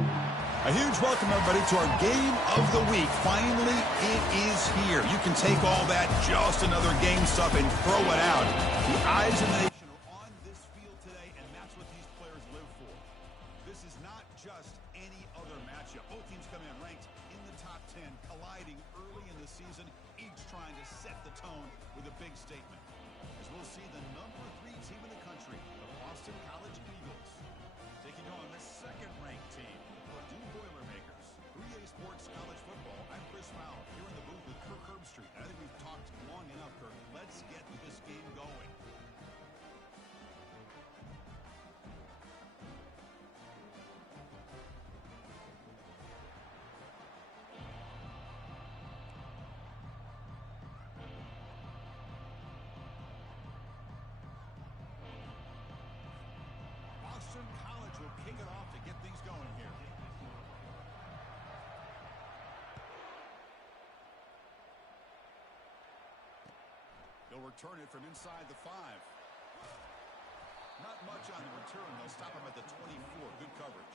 A huge welcome, everybody, to our game of the week. Finally, it is here. You can take all that just another game stuff and throw it out. The eyes of the nation are on this field today, and that's what these players live for. This is not just any other matchup. Both teams come in ranked in the top 10, colliding early in the season, each trying to set the tone with a big statement. As we'll see the number 3 team in the country, the Boston College Eagles, taking on the second-ranked team, the Purdue Boilermakers. 3A Sports College Football, I'm Chris Fowler, here in the booth with Kirk Herbstreit. I think we've talked long enough, Kirk. Let's get this game going. Boston College will kick it off to get things going here. They'll return it from inside the 5. Not much on the return. They'll stop him at the 24. Good coverage.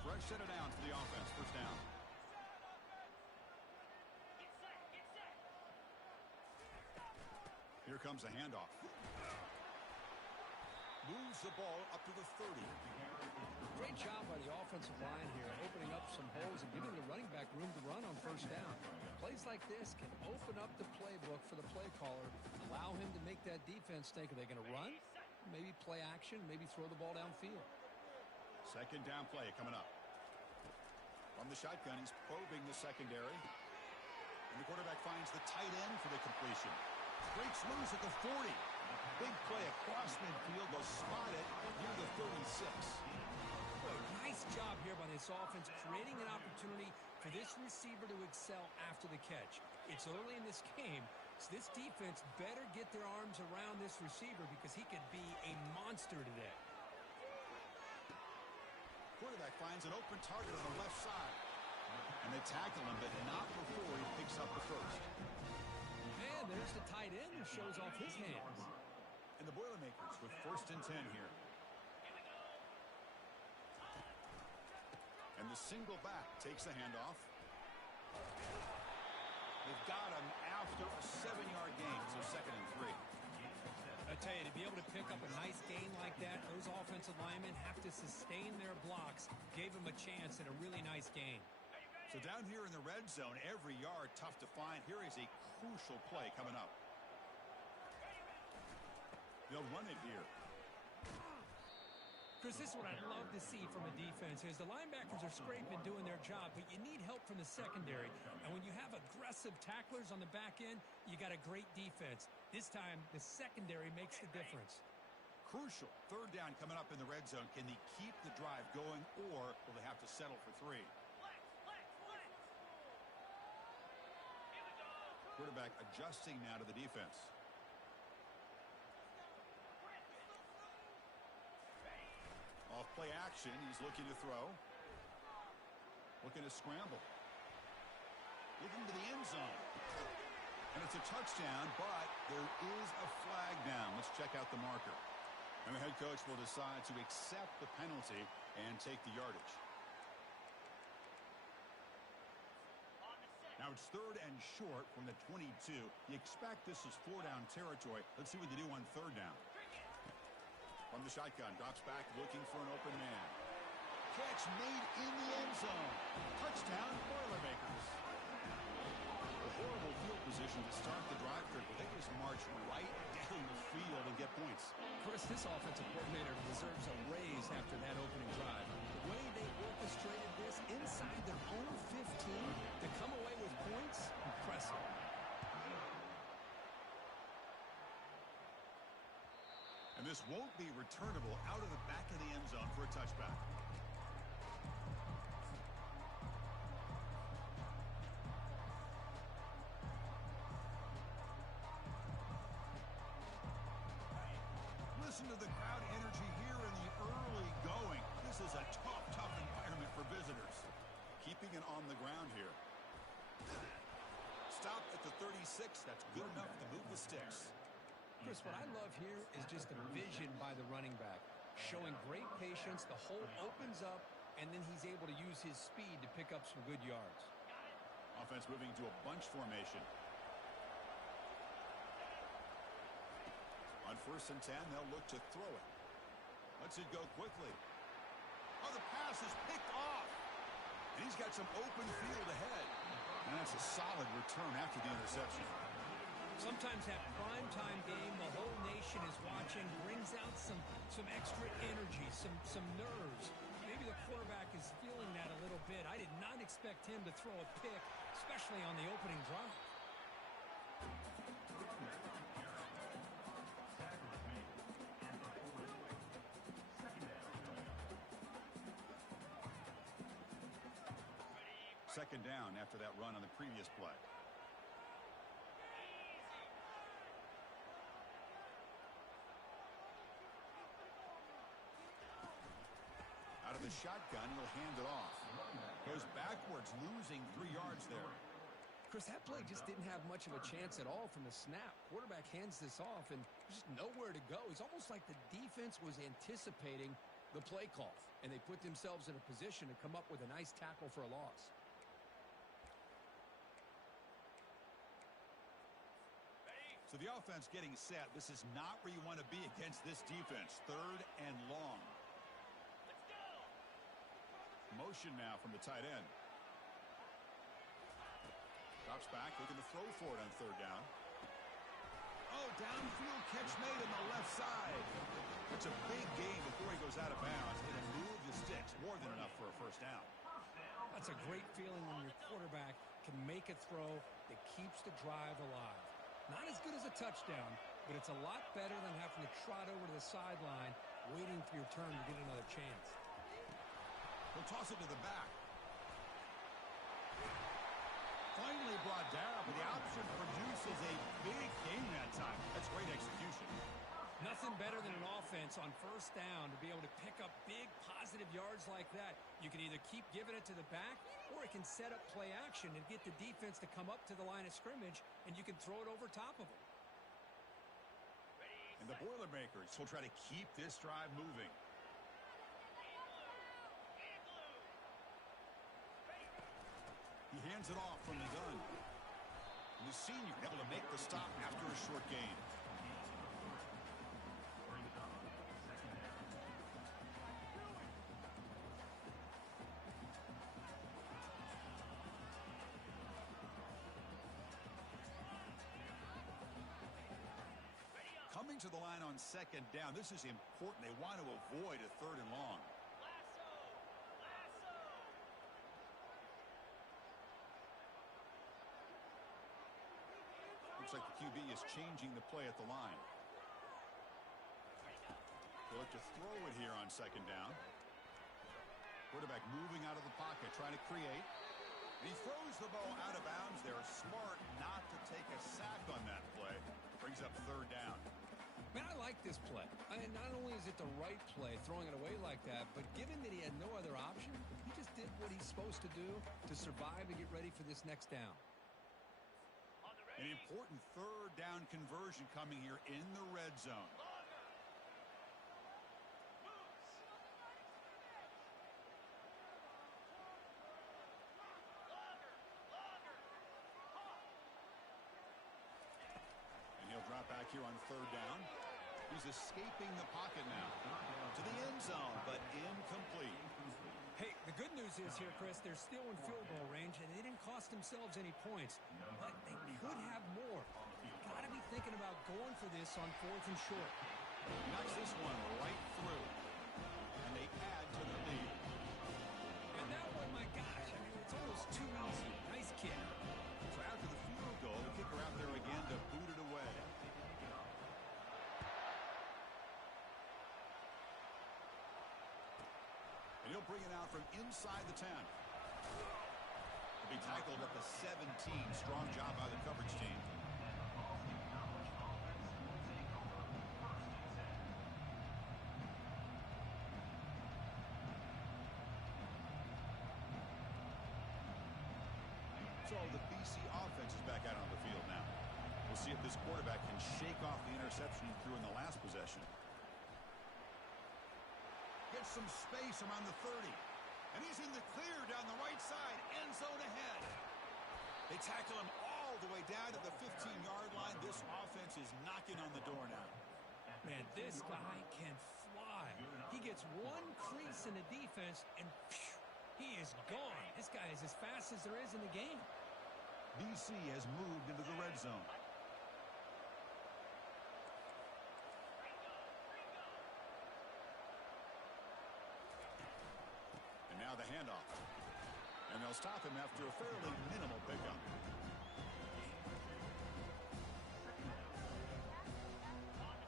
Fresh set it down for the offense. First down. Here comes a handoff. Moves the ball up to the 30. Great job by the offensive line here, opening up some holes and giving the running back room to run on first down. Plays like this can open up the playbook for the play caller, allow him to make that defense think, are they going to run? Maybe play action, maybe throw the ball downfield. Second down play coming up. From the shotgun, he's probing the secondary. And the quarterback finds the tight end for the completion. Breaks loose at the 40. Big play across midfield. They'll spot it near the 36. Nice job here by this offense, creating an opportunity for this receiver to excel after the catch. It's early in this game, so this defense better get their arms around this receiver because he could be a monster today. Quarterback finds an open target on the left side. And they tackle him, but not before he picks up the first. And there's the tight end who shows off his hands. And the Boilermakers with 1st and 10 here. And the single back takes the handoff. They've got him after a 7-yard gain, so 2nd and 3. I tell you, to be able to pick up a nice gain like that, those offensive linemen have to sustain their blocks. Gave them a chance at a really nice gain. So down here in the red zone, every yard tough to find. Here is a crucial play coming up. They'll run it here. Chris, this is what I'd love to see from a defense is the linebackers are scraping and doing their job, but you need help from the secondary. And when you have aggressive tacklers on the back end, you got a great defense. This time, the secondary makes the difference. Crucial. 3rd down coming up in the red zone. Can they keep the drive going, or will they have to settle for 3? Quarterback adjusting now to the defense. Off play action. He's looking to throw. Looking to scramble. Looking to the end zone. And it's a touchdown, but there is a flag down. Let's check out the marker. And the head coach will decide to accept the penalty and take the yardage. Now it's 3rd and short from the 22. You expect this is 4-down territory. Let's see what they do on 3rd down. From the shotgun, drops back looking for an open man. Catch made in the end zone. Touchdown, Boilermakers. A horrible field position to start the drive trip, but they just march right down the field and get points. Chris, this offensive coordinator deserves a raise after that opening drive. The way they orchestrated this inside their own 15 to come away with points, impressive. And this won't be returnable out of the back of the end zone for a touchback. Listen to the crowd energy here in the early going. This is a tough environment for visitors. Keeping it on the ground here. stop at the 36. That's good enough to move the sticks. Chris, what I love here is just the vision by the running back. Showing great patience, the hole opens up, and then he's able to use his speed to pick up some good yards. Offense moving into a bunch formation. On 1st and 10, they'll look to throw it. Lets it go quickly. Oh, the pass is picked off. And he's got some open field ahead. And that's a solid return after the interception. Sometimes that primetime game, the whole nation is watching, brings out some extra energy, some nerves. Maybe the quarterback is feeling that a little bit. I did not expect him to throw a pick, especially on the opening drive. Second down after that run on the previous play. Out of the shotgun, he'll hand it off. Goes backwards, losing 3 yards there. Chris, that play just didn't have much of a chance at all from the snap. Quarterback hands this off, and there's just nowhere to go. It's almost like the defense was anticipating the play call, and they put themselves in a position to come up with a nice tackle for a loss. So the offense getting set. This is not where you want to be against this defense. 3rd and long. Let's go. Motion now from the tight end. Drops back, looking to throw for it on 3rd down. Oh, downfield catch made on the left side. It's a big gain before he goes out of bounds. It'll move the sticks, more than enough for a 1st down. That's a great feeling when your quarterback can make a throw that keeps the drive alive. Not as good as a touchdown, but it's a lot better than having to trot over to the sideline, waiting for your turn to get another chance. He'll toss it to the back. Finally brought down, but the option produces a big gain that time. That's great execution. Nothing better than an offense on 1st down to be able to pick up big positive yards like that. You can either keep giving it to the back, or it can set up play action and get the defense to come up to the line of scrimmage, and you can throw it over top of them. And the Boilermakers will try to keep this drive moving. He hands it off from the gun. And the senior able to make the stop after a short gain. Coming to the line on 2nd down. This is important. They want to avoid a 3rd and long. Looks like the QB is changing the play at the line. They look to throw it here on 2nd down. Quarterback moving out of the pocket, trying to create. And he throws the ball out of bounds there. Smart not to take a sack on that play. Brings up 3rd down. Man, I like this play. Not only is it the right play, throwing it away like that, but given that he had no other option, he just did what he's supposed to do to survive and get ready for this next down. An important 3rd down conversion coming here in the red zone. And he'll drop back here on 3rd down. He's escaping the pocket now. To the end zone, but incomplete. Hey, the good news is here, Chris, they're still in field goal range, and they didn't cost themselves any points. But they could have more. You've got to be thinking about going for this on 4th and short. Knocks this one right through. And they add to the lead. And that one, my gosh, I mean, it's almost too easy. Nice kick. So after the field goal, the kicker out there again to boot it away. And he'll bring it out from inside the 10. He'll be tackled at the 17. Strong job by the coverage team. So the BC offense is back out on the field now. We'll see if this quarterback can shake off the interception he threw in the last possession. Gets some space around the 30. And he's in the clear down the right side. End zone ahead. They tackle him all the way down to the 15-yard line. This offense is knocking on the door now. Man, this guy can fly. He gets one crease in the defense, and phew, he is gone. This guy is as fast as there is in the game. BC has moved into the red zone. And now the handoff. And they'll stop him after a fairly minimal pickup.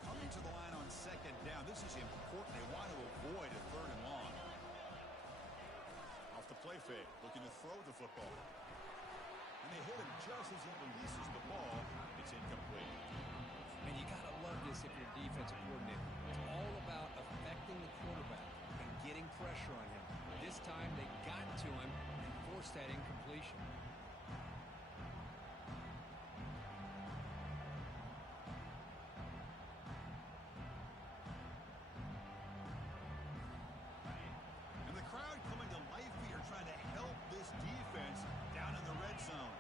Coming to the line on second down. This is important. They want to avoid a third and long. Off the play fake, looking to throw the football. And they hit him just as he releases the ball. It's incomplete. And you got to love this if you're a defensive coordinator. It's all about affecting the quarterback and getting pressure on him. This time they got to him and forced that incompletion. And the crowd coming to life here trying to help this defense down in the red zone.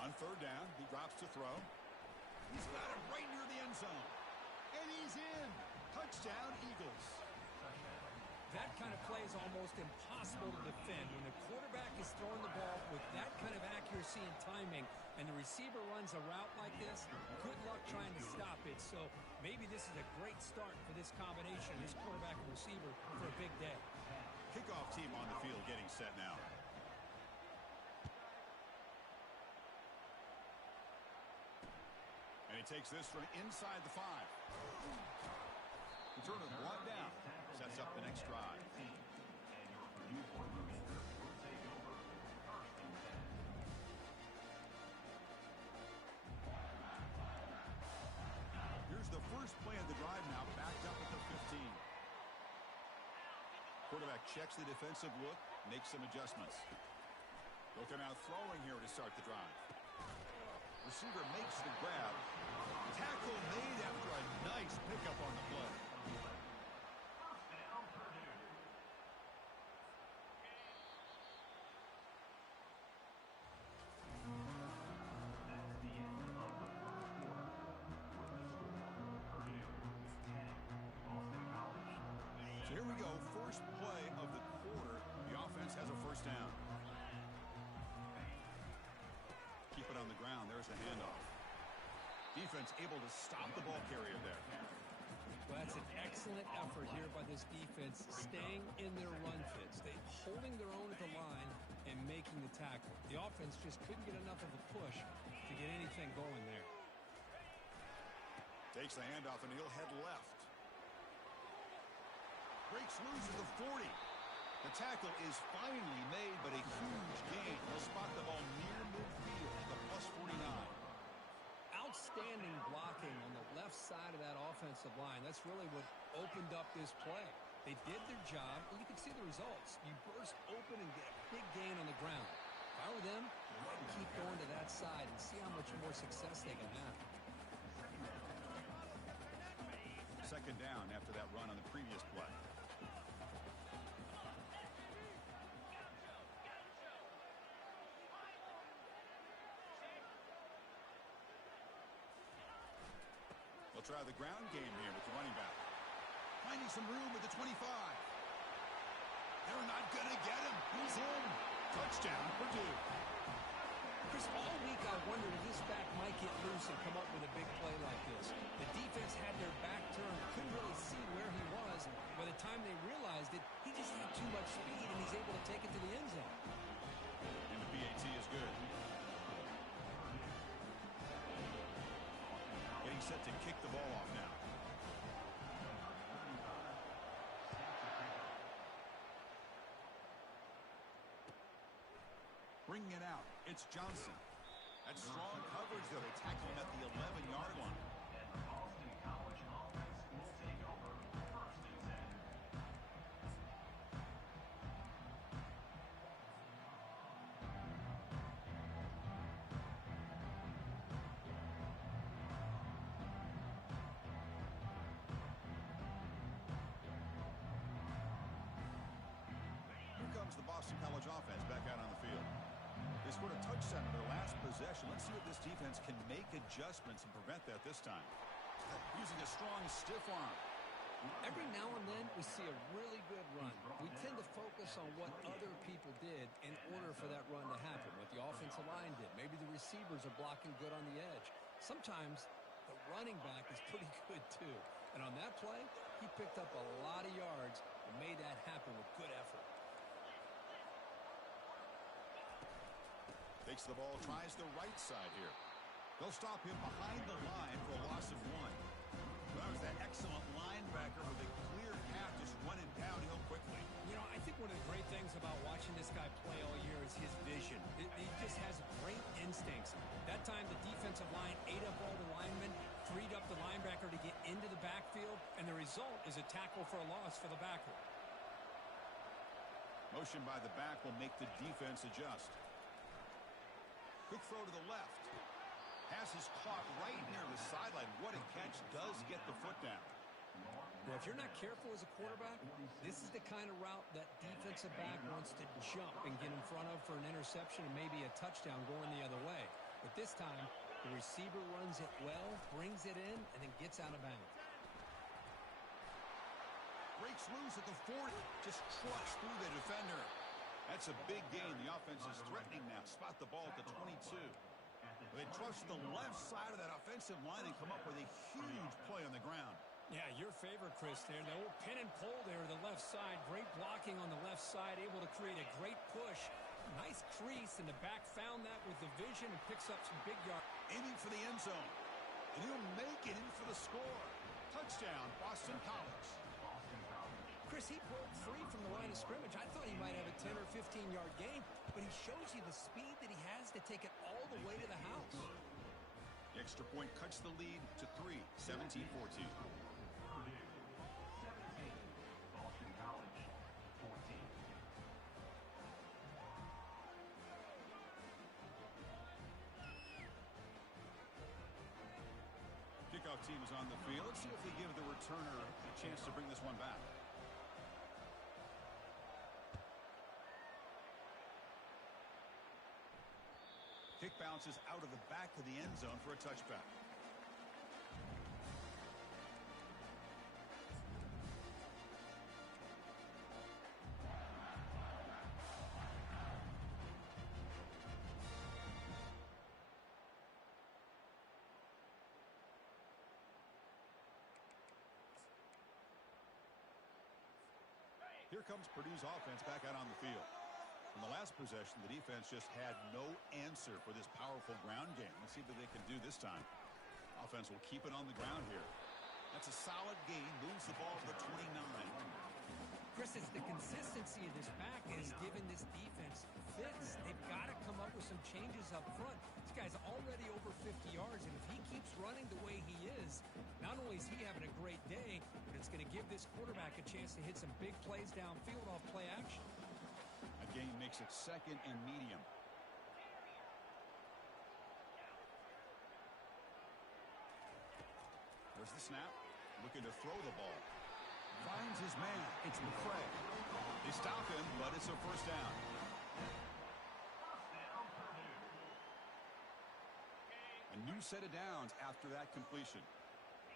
On third down, he drops to throw. He's got it right near the end zone. And he's in. Touchdown, Eagles. That kind of play is almost impossible to defend. When the quarterback is throwing the ball with that kind of accuracy and timing, and the receiver runs a route like this, good luck trying to stop it. So maybe this is a great start for this combination, this quarterback and receiver, for a big day. Kickoff team on the field getting set now. And he takes this from inside the 5. Return it brought down. Sets up the next drive. Here's the first play of the drive now, backed up at the 15. Quarterback checks the defensive look, makes some adjustments. Looking out throwing here to start the drive. Receiver makes the grab. Tackle made after a nice pickup on the play. So here we go, first play of the quarter. The offense has a first down. Keep it on the ground. There's the handoff. Defense able to stop the ball carrier there. Well, that's an excellent effort here by this defense, staying in their run fits. They holding their own at the line and making the tackle. The offense just couldn't get enough of a push to get anything going there. Takes the handoff and he'll head left. Breaks loose at the 40. The tackle is finally made, but a huge gain. He'll spot the ball near midfield at the +49. Outstanding blocking on the left side of that offensive line. That's really what opened up this play. They did their job, and you can see the results. You burst open and get a big gain on the ground. If I were them, I'd keep going to that side and see how much more success they can have. Second down after that run on the previous play. They'll try the ground game here with the running back. Finding some room at the 25. They're not going to get him. He's in. Touchdown, Purdue. Chris, all week I wondered if this back might get loose and come up with a big play like this. The defense had their back turned, couldn't really see where he was. By the time they realized it, he just had too much speed, and he's able to take it to the end zone. And the PAT is good. Getting set to kick the ball off now. Bringing it out. It's Johnson. That's strong coverage there. on their last possession. Let's see if this defense can make adjustments and prevent that this time. Using a strong stiff arm. Every now and then we see a really good run. We tend to focus on what other people did in order for that run to happen. What the offensive line did. Maybe the receivers are blocking good on the edge. Sometimes the running back is pretty good too. And on that play, he picked up a lot of yards and made that happen with good effort. Takes the ball, tries the right side here. They'll stop him behind the line for a loss of 1. That was that excellent linebacker with a clear path just running downhill quickly. You know, I think one of the great things about watching this guy play all year is his vision. He just has great instincts. That time the defensive line ate up all the linemen, freed up the linebacker to get into the backfield, and the result is a tackle for a loss for the backer. Motion by the back will make the defense adjust. Quick throw to the left. Pass is caught right near the sideline. What a catch. Does get the foot down. Well, if you're not careful as a quarterback, this is the kind of route that defensive back wants to jump and get in front of for an interception and maybe a touchdown going the other way. But this time, the receiver runs it well, brings it in, and then gets out of bounds. Breaks loose at the 40. Just trucks through the defender. That's a big gain. The offense is threatening now. Spot the ball at the 22. They trust the left side of that offensive line and come up with a huge play on the ground. Yeah, your favorite, Chris, there. The old pin and pull there to the left side. Great blocking on the left side, able to create a great push. Nice crease, and the back found that with the vision and picks up some big yards. Aiming for the end zone. And he'll make it in for the score. Touchdown, Boston College. Chris, he broke free from the line of scrimmage. I thought he might have a 10 or 15-yard gain, but he shows you the speed that he has to take it all the way to the house. The extra point cuts the lead to 3, 17-14. Kickoff team is on the field. Let's see if they give the returner a chance to bring this one back. Kick bounces out of the back of the end zone for a touchback. Here comes Purdue's offense back out on the field. In the last possession, the defense just had no answer for this powerful ground game. Let's see what they can do this time. Offense will keep it on the ground here. That's a solid gain. Moves the ball to the 29. Chris, it's the consistency of this back is giving this defense fits. They've got to come up with some changes up front. This guy's already over 50 yards, and if he keeps running the way he is, not only is he having a great day, but it's going to give this quarterback a chance to hit some big plays downfield off play action. That gain makes it 2nd and medium. There's the snap. Looking to throw the ball. Finds his man. It's McCray. They stop him, but it's a first down. A new set of downs after that completion.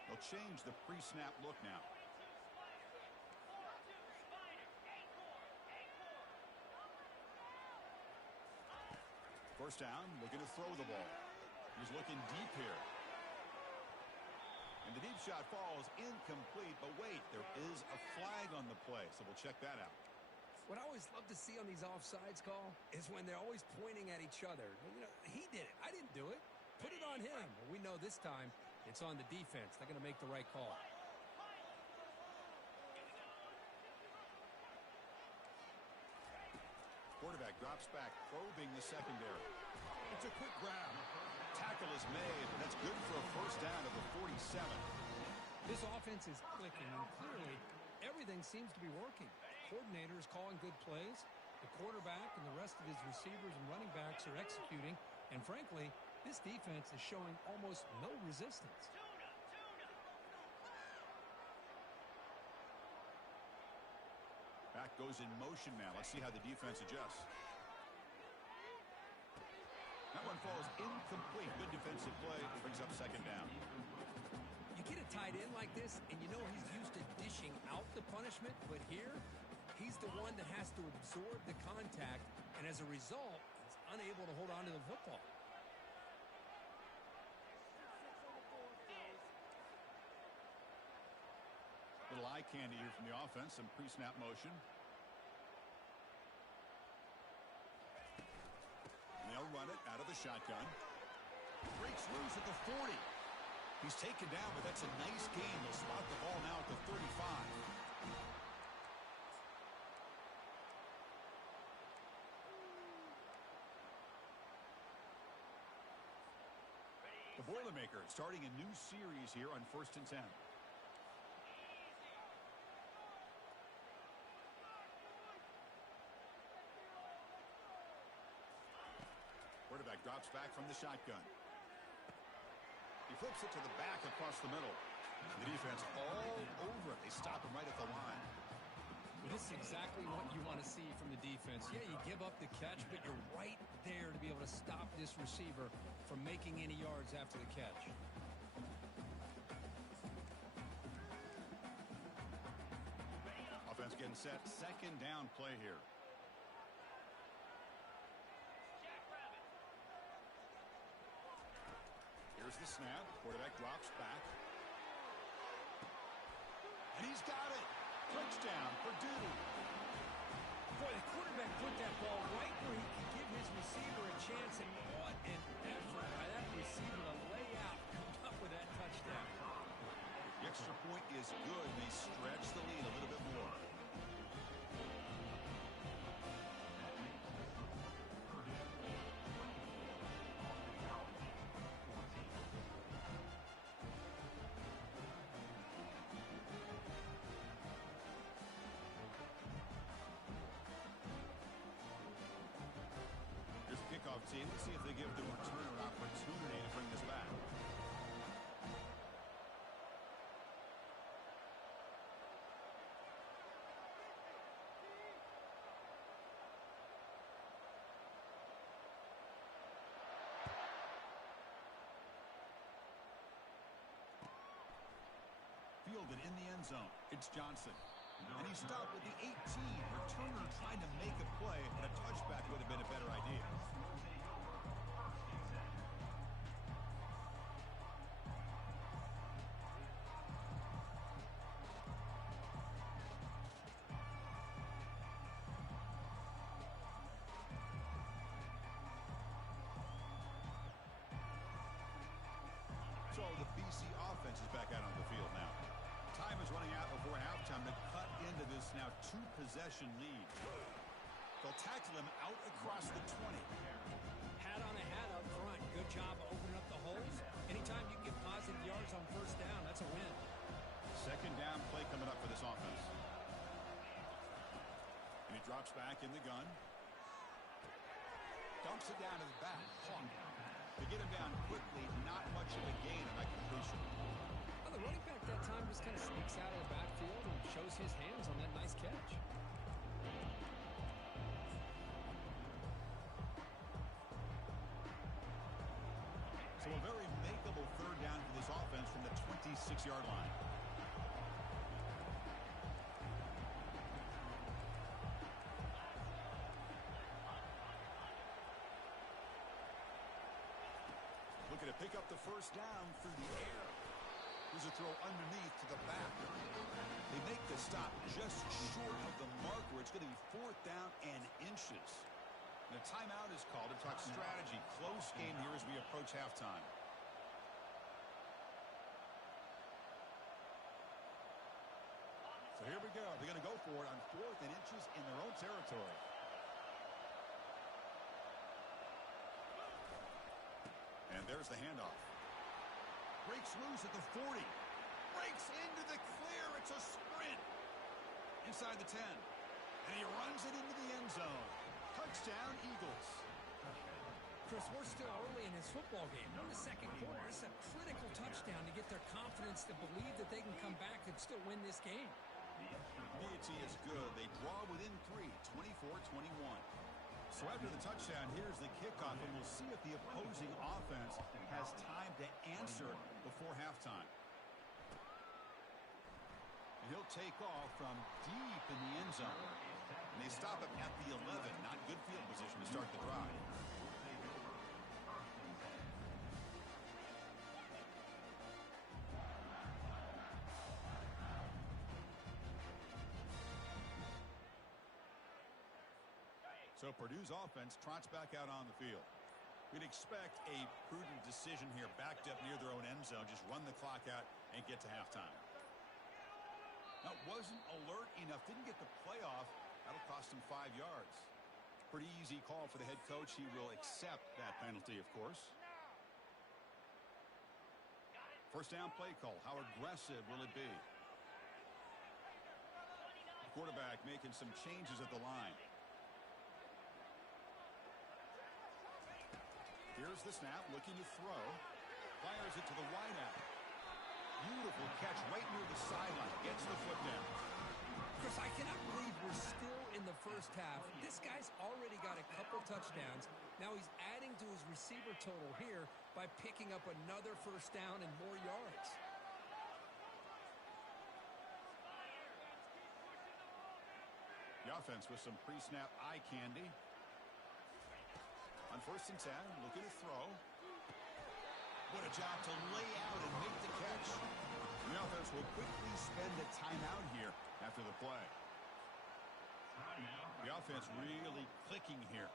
They'll change the pre-snap look now. First down, looking to throw the ball. He's looking deep here. And the deep shot falls incomplete, but wait, there is a flag on the play, so we'll check that out. What I always love to see on these offsides call is when they're always pointing at each other. You know, he did it. I didn't do it. Put it on him. Well, we know this time it's on the defense. They're going to make the right call. Quarterback drops back, probing the secondary. It's a quick grab. Tackle is made. That's good for a first down at the 47. This offense is clicking, and clearly everything seems to be working. The coordinator is calling good plays. The quarterback and the rest of his receivers and running backs are executing. And frankly, this defense is showing almost no resistance. Back goes in motion now. Let's see how the defense adjusts. That one falls incomplete. Good defensive play. Brings up second down. You get a tight end like this, and you know he's used to dishing out the punishment, but here, he's the one that has to absorb the contact, and as a result, he's unable to hold on to the football. Little eye candy here from the offense. Some pre-snap motion. And they'll run it out of the shotgun. Breaks loose at the 40. He's taken down, but that's a nice gain. They'll spot the ball now at the 35. The Boilermaker starting a new series here on 1st and 10. Quarterback drops back from the shotgun. He flips it to the back across the middle. The defense all over it. They stop him right at the line. Well, this is exactly what you want to see from the defense. Yeah, you give up the catch, but you're right there to be able to stop this receiver from making any yards after the catch. Offense getting set. Second down play here. Here's the snap. Quarterback drops back. And he's got it. Touchdown, Purdue. Boy, the quarterback put that ball right where he could give his receiver a chance, and what an effort by that receiver to lay out, come up with that touchdown. The extra point is good, and they stretch the lead a little bit more. Kickoff team. Let's see if they give the returner an opportunity to bring this back. Fielded in the end zone. It's Johnson. And he stopped with the 18. Returner trying to make a play, and a touchback would have been a better idea. So the BC offense is back out on the field now. Time is running out before halftime to cut into this now two-possession lead. They'll tackle him out across the 20. Hat on a hat up front. Good job opening up the holes. Anytime you can get positive yards on first down, that's a win. Second down play coming up for this offense. And he drops back in the gun. Dumps it down to the back. To get him down quickly, not much of a gain on that completion. Well, the running back that time just kind of sneaks out of the backfield and shows his hands on that nice catch. So a very makeable third down for this offense from the 26-yard line. Looking to pick up the first down through the air. Here's a throw underneath to the back. They make the stop just short of the marker. It's going to be 4th down and inches. And a timeout is called to talk strategy. Close game here as we approach halftime. So here we go. They're going to go for it on 4th and inches in their own territory. And there's the handoff. Breaks loose at the 40. Breaks into the clear. It's a sprint. Inside the 10. And he runs it into the end zone. Touchdown, Eagles. Chris, we're still early in this football game. We're in the second quarter. It's a critical touchdown to get their confidence to believe that they can come back and still win this game. BT is good. They draw within 3, 24-21. So after the touchdown, here's the kickoff, and we'll see if the opposing offense has time to answer before halftime. And he'll take off from deep in the end zone. And they stop him at the 11. Not good field position to start the drive. So Purdue's offense trots back out on the field. We'd expect a prudent decision here, backed up near their own end zone. Just run the clock out and get to halftime. Now, wasn't alert enough, didn't get the play off. That'll cost him 5 yards. Pretty easy call for the head coach. He will accept that penalty, of course. First down play call. How aggressive will it be? The quarterback making some changes at the line. Here's the snap, looking to throw. Fires it to the wideout. Beautiful catch right near the sideline. Gets the foot down. Chris, I cannot believe we're still in the first half. This guy's already got a couple touchdowns. Now he's adding to his receiver total here by picking up another first down and more yards. The offense with some pre-snap eye candy. On 1st and 10, looking to throw. What a job to lay out and make the catch. The offense will quickly spend a timeout here after the play. The offense really clicking here.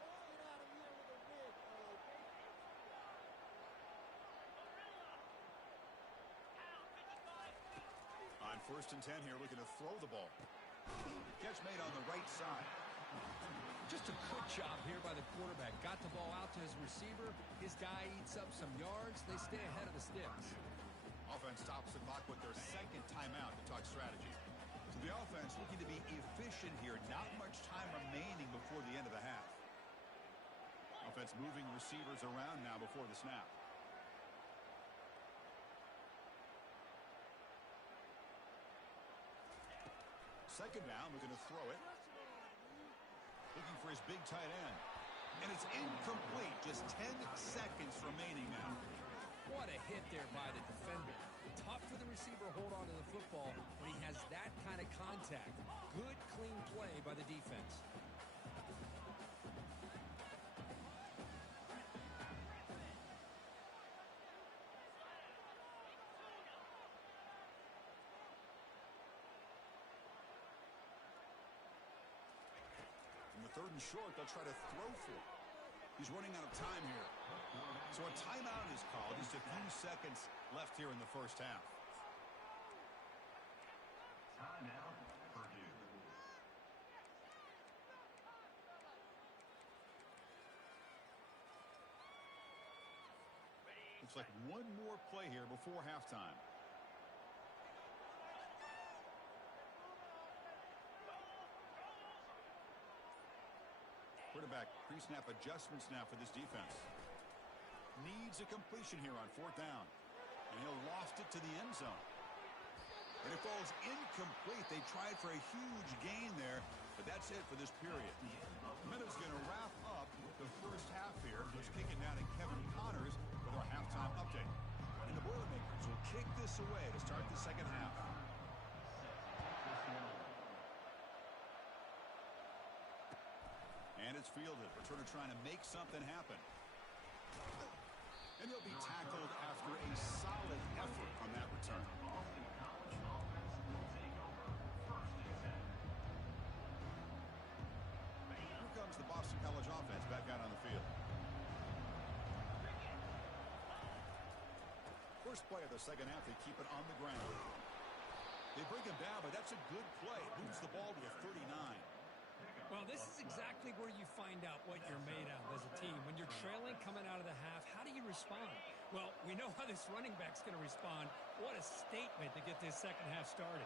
On 1st and 10 here, looking to throw the ball. Catch made on the right side. Just a good job here by the quarterback. Got the ball out to his receiver. His guy eats up some yards. They stay ahead of the sticks. Offense stops the clock with their second timeout to talk strategy. So the offense looking to be efficient here. Not much time remaining before the end of the half. Offense moving receivers around now before the snap. Second down, looking to throw it. Looking for his big tight end. And it's incomplete. Just 10 seconds remaining now. What a hit there by the defender. Tough for the receiver to hold on to the football when he has that kind of contact. Good, clean play by the defense. In the 3rd and short, they'll try to throw for it. He's running out of time here. So a timeout is called. Just a few seconds left here in the first half. Timeout, Purdue. Looks like one more play here before halftime. Quarterback pre-snap adjustments now for this defense. Needs a completion here on 4th down. And he'll loft it to the end zone. And it falls incomplete. They tried for a huge gain there, but that's it for this period. Minutes going to wrap up the first half here. Let's kick it down to Kevin Connors with our halftime update. And the Boilermakers will kick this away to start the second half. And it's fielded. Returner trying to make something happen. And he'll be tackled after a solid effort on that return. Here comes the Boston College offense back out on the field. First play of the second half, they keep it on the ground. They bring him down, but that's a good play. Moves the ball to the 39. Well, this is exactly where you find out what you're made of as a team. When you're trailing coming out of the half, how do you respond? Well, we know how this running back's going to respond. What a statement to get this second half started.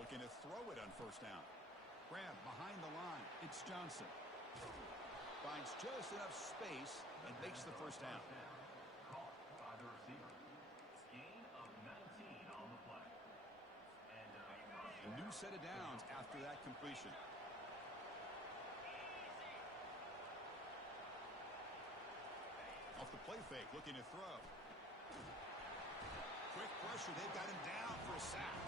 Looking to throw it on 1st down. Grab behind the line. It's Johnson. Finds just enough space and makes the first down. Caught by the receiver. Gain of 19 on the play. A new set of downs after that completion. Play fake, looking to throw. Quick pressure. They've got him down for a sack.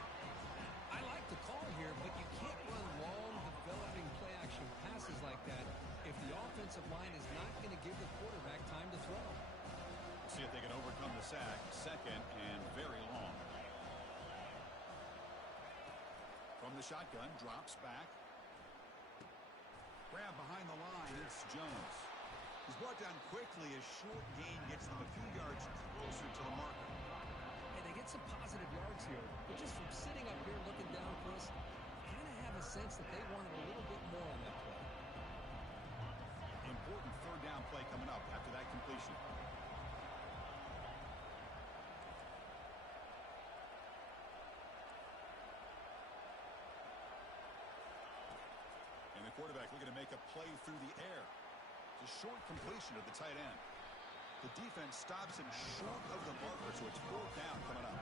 I like the call here, but you can't run long, developing play-action passes like that if the offensive line is not going to give the quarterback time to throw. See if they can overcome the sack. Second and very long. From the shotgun, drops back. Grab behind the line. It's Jones. He's brought down quickly as short gain gets them a few yards closer to the marker. Hey, they get some positive yards here, but just from sitting up here looking down, Chris, you kind of have a sense that they wanted a little bit more on that play. Important third down play coming up after that completion. And the quarterback looking to make a play through the air. It's a short completion of the tight end. The defense stops him short of the marker, so it's fourth down coming up.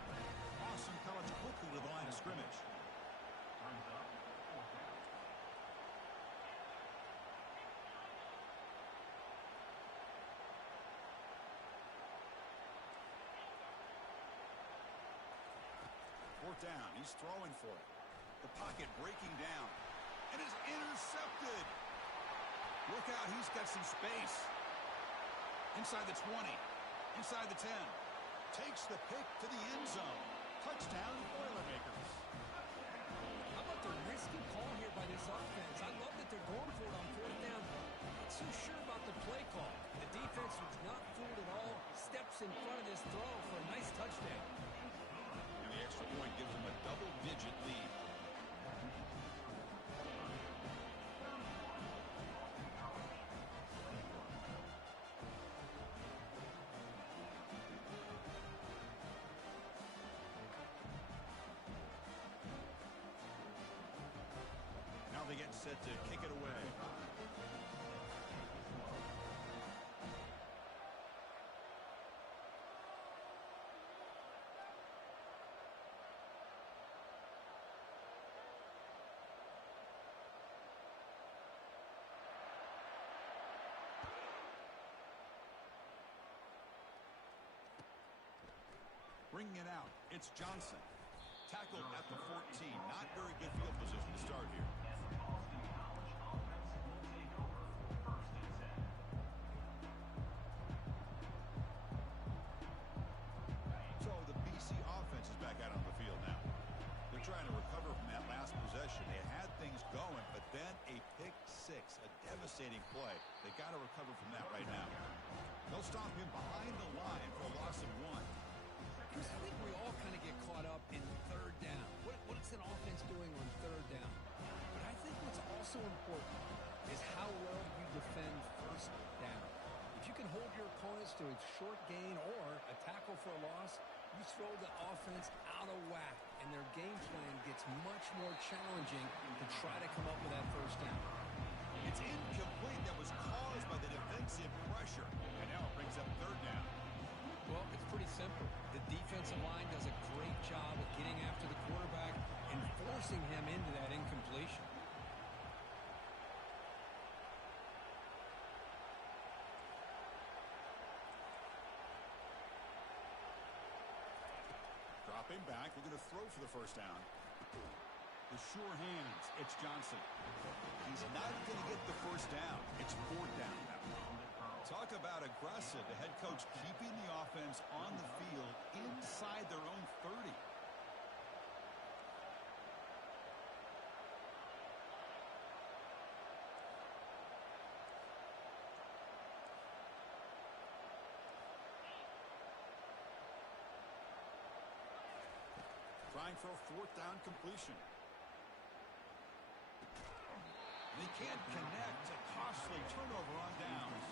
Boston College quickly to the line of scrimmage. Fourth down. He's throwing for it. The pocket breaking down. And is intercepted. Look out. He's got some space. Inside the 20. Inside the 10. Takes the pick to the end zone. Touchdown, Boilermakers. How about the risky call here by this offense? I love that they're going for it on fourth down. Not so sure about the play call. The defense was not fooled at all. Steps in front of this throw for a nice touchdown. And the extra point gives them a double-digit lead. Now they get set to kick it away. Bringing it out, it's Johnson. Tackled at the 14. Not very good field position to start here. So the BC offense is back out on the field now. They're trying to recover from that last possession. They had things going, but then a pick six, a devastating play. They got to recover from that right now. They'll stop him behind the line for a loss of 1. Chris, I think we all kind of get caught up in third down. What's an offense doing on third down? But I think what's also important is how well you defend first down. If you can hold your opponents to a short gain or a tackle for a loss, you throw the offense out of whack, and their game plan gets much more challenging to try to come up with that first down. It's incomplete. That was caused by the defensive pressure. And now it brings up third down. Well, it's pretty simple. The defensive line does a great job of getting after the quarterback and forcing him into that incompletion. Dropping back, looking to throw for the first down. The sure hands, it's Johnson. He's not going to get the first down. It's fourth down now. Talk about aggressive. The head coach keeping the offense on the field inside their own 30. Trying for a fourth down completion. They can't connect. A costly turnover on downs.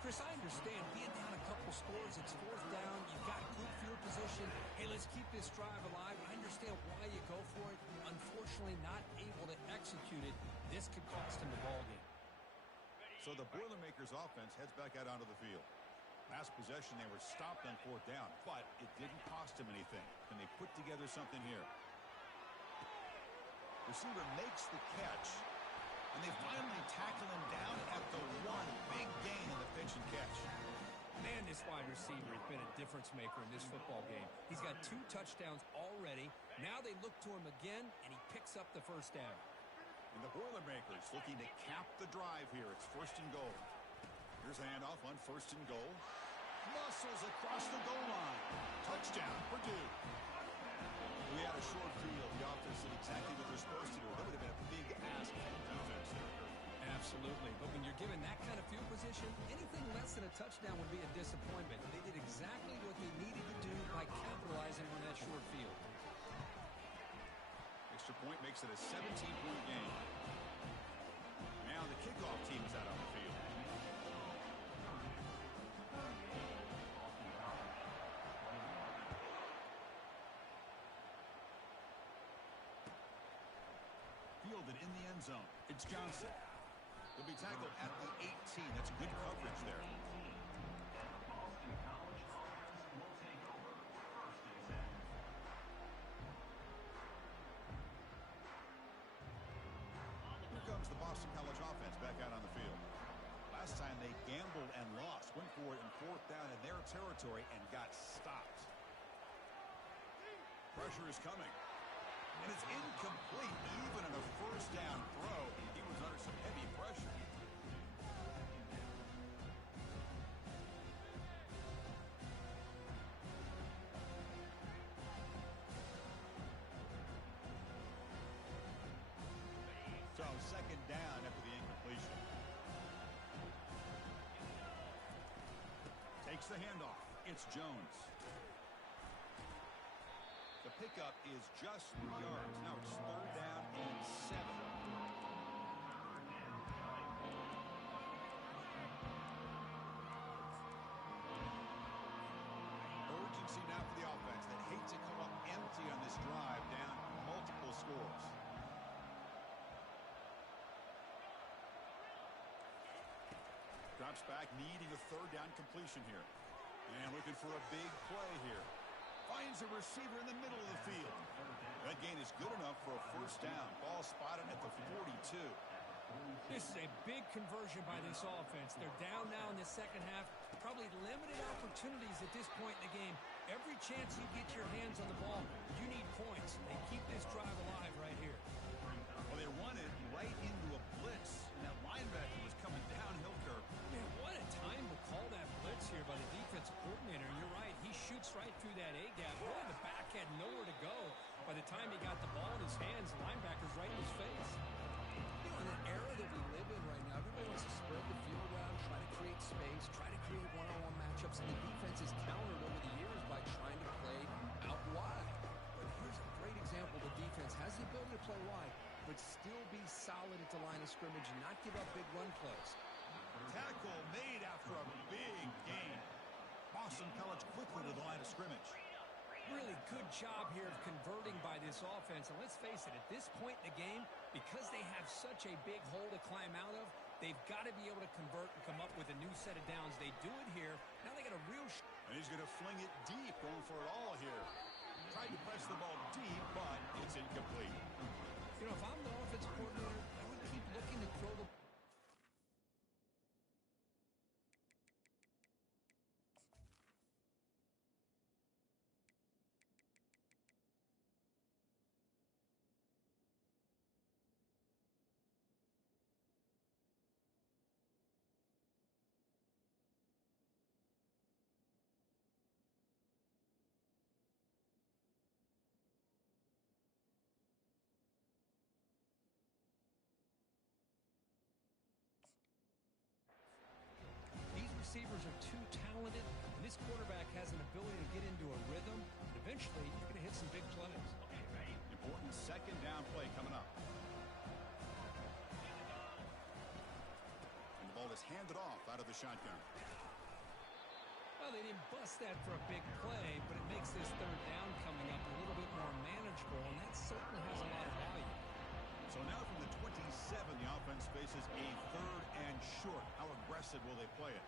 Chris, I understand being down a couple scores, it's fourth down, you've got good field position. Hey, let's keep this drive alive. I understand why you go for it. Unfortunately, not able to execute it. This could cost him the ballgame. So the Boilermakers offense heads back out onto the field. Last possession, they were stopped on fourth down, but it didn't cost them anything. Can they put together something here? Receiver makes the catch. And they finally tackle him down at the 1. Big gain in the pitch and catch. Man, this wide been a difference maker in this football game. He's got 2 touchdowns already. Now they look to him again, and he picks up the first down. And the Boilermakers looking to cap the drive here. It's 1st and goal. Here's a handoff on 1st and goal. Muscles across the goal line. Touchdown, Purdue. We had a short field. The offense did exactly what they're supposed to do. That would have been a big ask from the defense there. Absolutely. But when you're given that kind of field position, anything less than a touchdown would be a disappointment. They did exactly what they needed to do by capitalizing on that short field. Extra point makes it a 17-point game. Now the kickoff team is out on the field. Fielded in the end zone. It's Johnson. He'll be tackled at the 18. That's good coverage there. Boston College offense will take over 1st and 10. Here comes the Boston College offense back out on the field. Last time they gambled and lost. Went for it in 4th down in their territory and got stopped. Pressure is coming. And it's incomplete. Even in a 1st down throw, he was under some heavy pressure. So 2nd down after the incompletion. Takes the handoff. It's Jones. The pickup is just 3 yards. Now it's 3rd down and 7. Urgency now for the offense that hate to come up empty on this drive, down multiple scores. Drops back, needing a 3rd down completion here. And looking for a big play here. Finds a receiver in the middle of the field. That gain is good enough for a 1st down. Ball spotted at the 42. This is a big conversion by this offense. They're down now in the 2nd half. Probably limited opportunities at this point in the game. Every chance you get your hands on the ball, you need points. They keep this drive alive right here. Well, they run it right into a blitz. And that linebacker was coming downhill curve. Man, what a time to call that blitz here by the defensive coordinator. You're right. He shoots right through that A-gap. Boy, the back had nowhere to go. By the time he got the ball in his hands, the linebacker's right in his face. You know, in the era that we live in right now, everybody wants to spread the field around, try to create space, try to create one-on-one matchups, and the defense is countered over the years by trying to play out wide. But here's a great example. The defense has the ability to play wide, but still be solid at the line of scrimmage and not give up big run plays. Tackle made after a big gain. Boston College quickly to the line of scrimmage. Really good job here of converting by this offense. And let's face it, at this point in the game, because they have such a big hole to climb out of, they've got to be able to convert and come up with a new set of downs. They do it here. Now they got a real And he's going to fling it deep, going for it all here. Tried to press the ball deep, but it's incomplete. You know, if I'm the offensive coordinator, I would keep looking to throw the receivers are too talented, and this quarterback has an ability to get into a rhythm, and eventually he's going to hit some big plays. Important 2nd down play coming up. And the ball is handed off out of the shotgun. Well, they didn't bust that for a big play, but it makes this 3rd down coming up a little bit more manageable, and that certainly has a lot of value. So now from the 27, the offense faces a 3rd and short. How aggressive will they play it?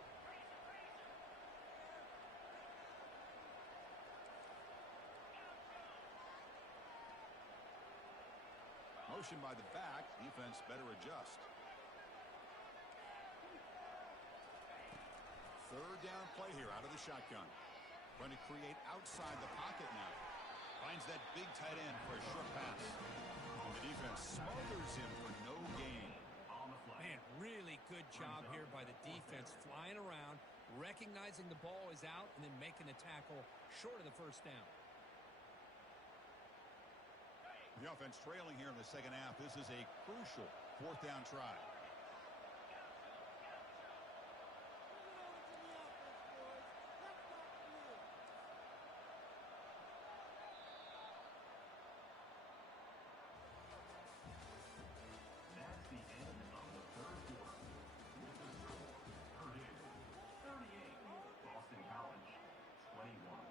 Motion by the back. Defense better adjust. 3rd down play here out of the shotgun. Trying to create outside the pocket now. Finds that big tight end for a short pass. And the defense smothers him for no gain. Man, really good job here by the defense, flying around, recognizing the ball is out, and then making the tackle short of the first down. The offense trailing here in the second half. This is a crucial fourth down try. That's the end of the third quarter. With the score, Purdue 38, Boston College 21.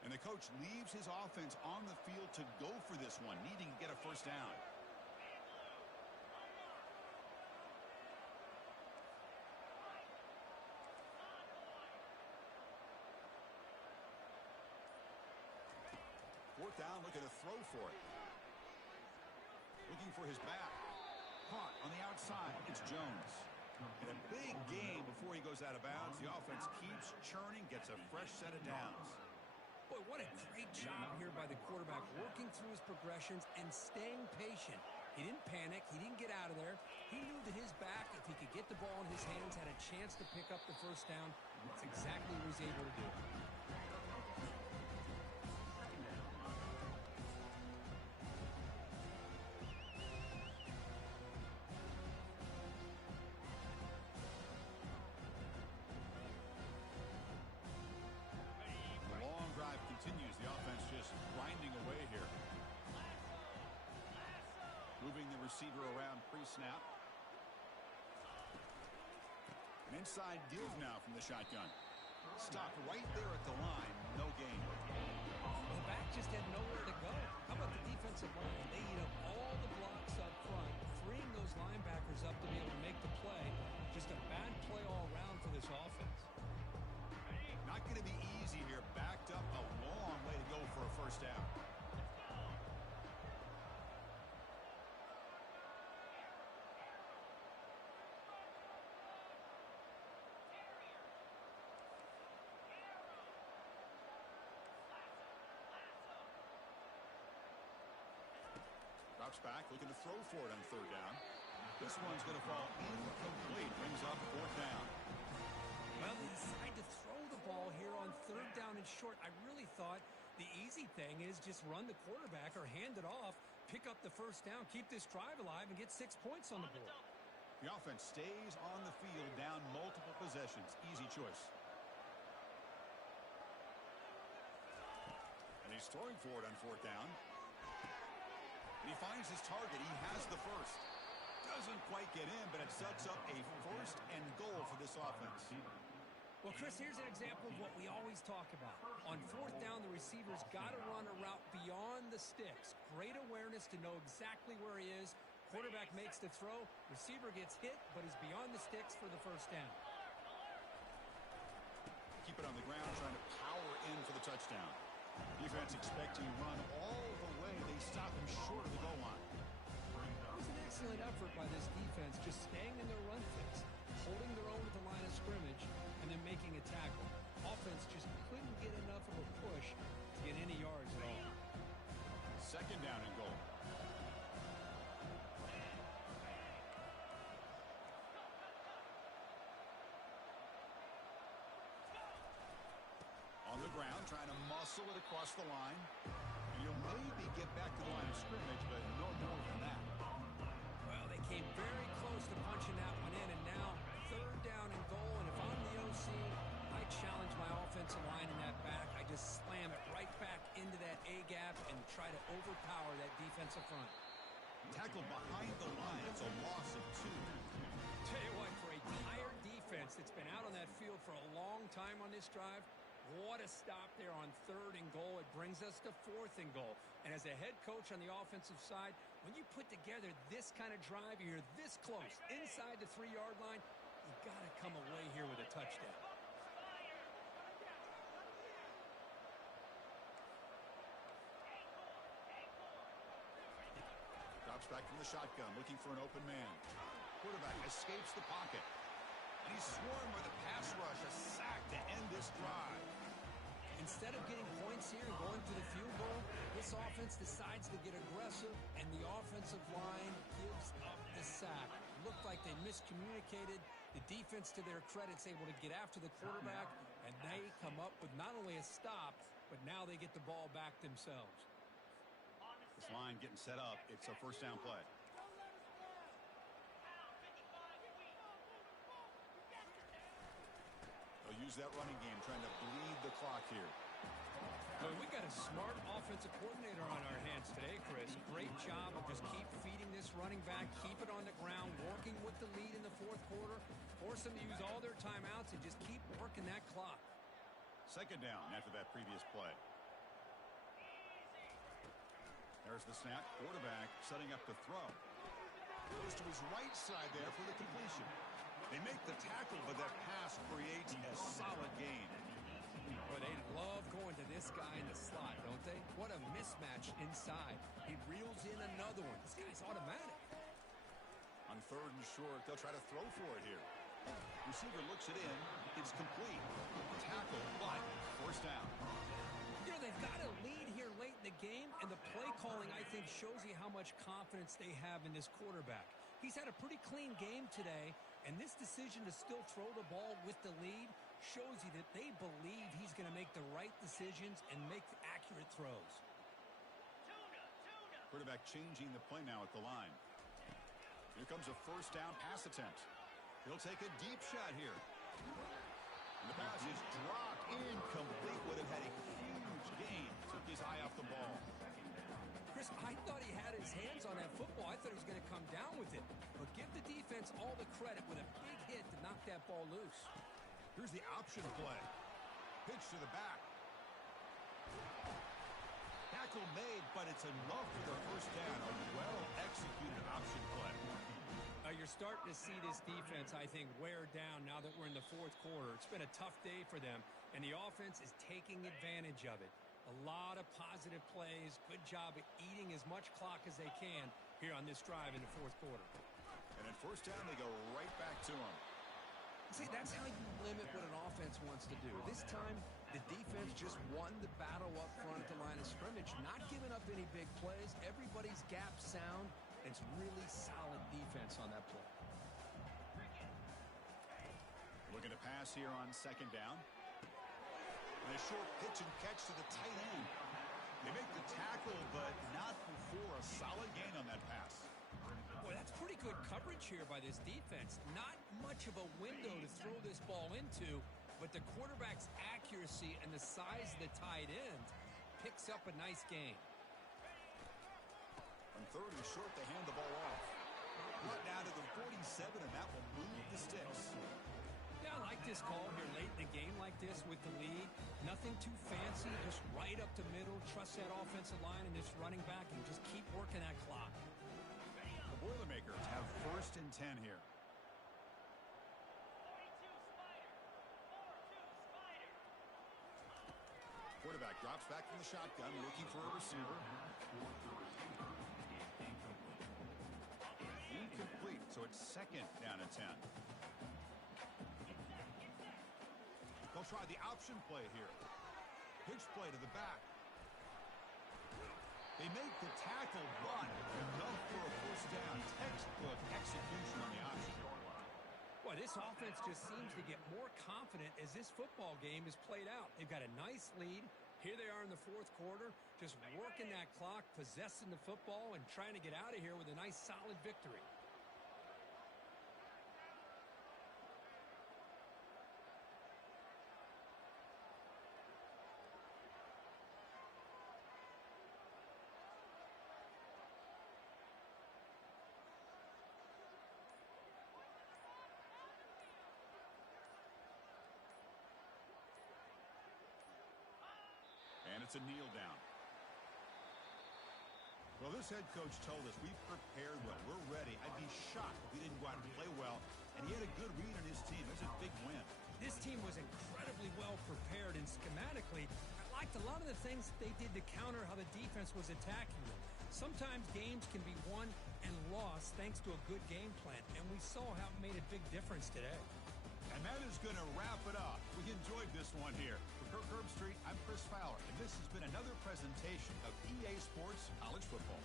And the coach leaves his offense on the field to go for this one, needing to get a first down. Fourth down, looking to throw for it. Looking for his back. Caught on the outside. It's Jones. And a big gain before he goes out of bounds. The offense keeps churning, gets a fresh set of downs. Boy, what a great job here by the quarterback, working through his progressions and staying patient. He didn't panic. He didn't get out of there. He knew that his back, if he could get the ball in his hands, had a chance to pick up the first down. That's exactly what he was able to do. Continues. The offense just grinding away here. Moving the receiver around pre-snap. An inside give now from the shotgun. Stopped right there at the line. No gain. The back just had nowhere to go. How about the defensive line? They eat up all the blocks up front, freeing those linebackers up to be able to make the play. Just a bad play all around for this offense. Not going to be easy here. Backed up a long way to go for a first down. Drops back, looking to throw for it on third down. This one's going to fall incomplete. Brings up fourth down. Well, they decide to throw the ball here on third down and short. I really thought the easy thing is just run the quarterback or hand it off, pick up the first down, keep this drive alive, and get 6 points on the board. The offense stays on the field, down multiple possessions. Easy choice. And he's throwing for it on fourth down. And he finds his target. He has the first. Doesn't quite get in, but it sets up a first and goal for this offense. Well, Chris, here's an example of what we always talk about. On fourth down, the receiver's got to run a route beyond the sticks. Great awareness to know exactly where he is. Quarterback makes the throw. Receiver gets hit, but he's beyond the sticks for the first down. Keep it on the ground, trying to power in for the touchdown. Defense expecting to run all the way. They stop him short of the goal line. It was an excellent effort by this defense, just staying in their run fix, holding their own at the line of scrimmage, and then making a tackle. Offense just couldn't get enough of a push to get any yards at all. Second down and goal. On the ground, trying to muscle it across the line. And you'll maybe get back to the line of scrimmage, but no more than that. Well, they came very close to punching that one in, and now third down and goal. And if I'm the OC, I challenge my offensive line in that back. I just slam it right back into that A-gap and try to overpower that defensive front. Tackled behind the line. It's a loss of 2. Tell you what, for a tired defense that's been out on that field for a long time on this drive, what a stop there on third and goal. It brings us to fourth and goal. And as a head coach on the offensive side, when you put together this kind of drive, you're this close, inside the 3-yard line, you got to come away here with a touchdown. Drops back from the shotgun, looking for an open man. Quarterback escapes the pocket. And he's swarmed by the pass rush. A sack to end this drive. Instead of getting points here and going to the field goal, this offense decides to get aggressive, and the offensive line gives up the sack. Looked like they miscommunicated. The defense, to their credit, is able to get after the quarterback, and they come up with not only a stop, but now they get the ball back themselves. This line getting set up. It's a first down play. They'll use that running game, trying to bleed the clock here. Well, we got a smart offensive coordinator on our hands today, Chris. Great job of just keep feeding this running back, keep it on the ground, working with the lead in the fourth quarter, force them to use all their timeouts, and just keep working that clock. Second down after that previous play. There's the snap. Quarterback setting up to throw. Goes to his right side there for the completion. They make the tackle, but that pass creates a solid gain. Boy, they love going to this guy in the slot, don't they? What a mismatch inside. He reels in another one. This guy's automatic. On third and short, they'll try to throw for it here. Receiver looks it in. It's complete. Tackle, but first down. You know, they've got a lead here late in the game, and the play calling, I think, shows you how much confidence they have in this quarterback. He's had a pretty clean game today, and this decision to still throw the ball with the lead shows you that they believe he's going to make the right decisions and make accurate throws. Quarterback changing the play now at the line. Here comes a first down pass attempt. He'll take a deep shot here. And the pass is dropped incomplete. Would have had a huge gain. Took his eye off the ball. Chris, I thought he had his hands on that football. I thought he was going to come down with it. But give the defense all the credit with a big hit to knock that ball loose. Here's the option play. Pitch to the back. Tackle made, but it's enough for the first down. A well-executed option play. You're starting to see this defense, I think, wear down now that we're in the fourth quarter. It's been a tough day for them, and the offense is taking advantage of it. A lot of positive plays. Good job at eating as much clock as they can here on this drive in the fourth quarter. And at first down, they go right back to him. See, that's how you limit what an offense wants to do. This time, the defense just won the battle up front at the line of scrimmage, not giving up any big plays. Everybody's gap sound. It's really solid defense on that play. Looking to pass here on second down. And a short pitch and catch to the tight end. They make the tackle, but not before a solid gain on that pass. Boy, that's pretty good coverage here by this defense. Not much of a window to throw this ball into, but the quarterback's accuracy and the size of the tight end picks up a nice gain. On third and short, they hand the ball off. Brought down to the 47, and that will move the sticks. Yeah, I like this call here late in the game like this with the lead. Nothing too fancy, just right up the middle. Trust that offensive line and this running back and just keep working that clock. The Boilermakers have first and 10 here. Quarterback drops back from the shotgun, looking for a receiver. Incomplete, so it's second down at 10. They'll try the option play here. Pitch play to the back. They make the tackle, but enough for a first down. Textbook execution on the option. Boy, this offense just seems to get more confident as this football game is played out. They've got a nice lead. Here they are in the fourth quarter, just working that clock, possessing the football, and trying to get out of here with a nice, solid victory. And it's a kneel down. Well, this head coach told us we prepared well. We're ready. I'd be shocked if we didn't go out and play well. And he had a good read on his team. That's a big win. This team was incredibly well prepared, and schematically, I liked a lot of the things they did to counter how the defense was attacking them. Sometimes games can be won and lost thanks to a good game plan, and we saw how it made a big difference today. And that is going to wrap it up. We enjoyed this one here. For Kirk Herbstreit, I'm Chris Fowler, and this has been another presentation of EA Sports College Football.